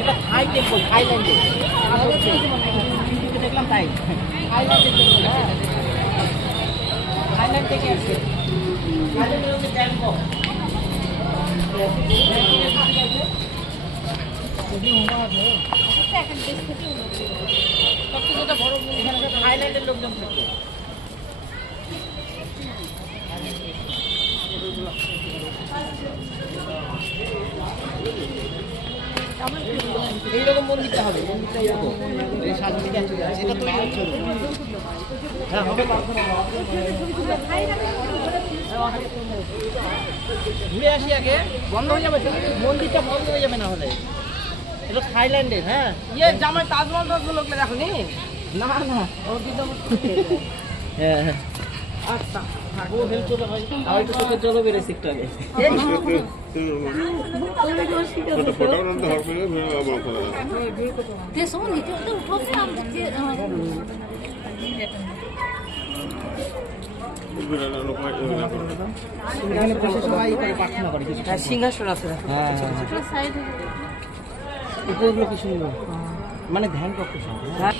এটা থাই টেম্পল, থাইল্যান্ডে দেখলাম তাই। থাইল্যান্ডের টেম্পল, হ্যাঁ থাইল্যান্ড থেকে আসছে। থাইল্যান্ডের হচ্ছে ব্যাংকক। থাইল্যান্ডের লোকজন থাকে। এইরকম মন্দিরটা হবে, মন্দিরটা এরকম সামনে দিকে আছে, এটা তৈরি হচ্ছে। হ্যাঁ হবে, ঘুরে আসি আগে। বন্ধ হয়ে যাবে, মন্দিরটা বন্ধ হয়ে যাবে না হলে। এটা থাইল্যান্ডের। হ্যাঁ ইয়ে জামাই তাজমহল লোক দেখনি? না না, হ্যাঁ হ্যাঁ আচ্ছা চলো বেড়েছে একটু আগে। সিংহাসন আছে, উপরগুলো কি সুন্দর, মানে ধ্যান করতে। চাপড়া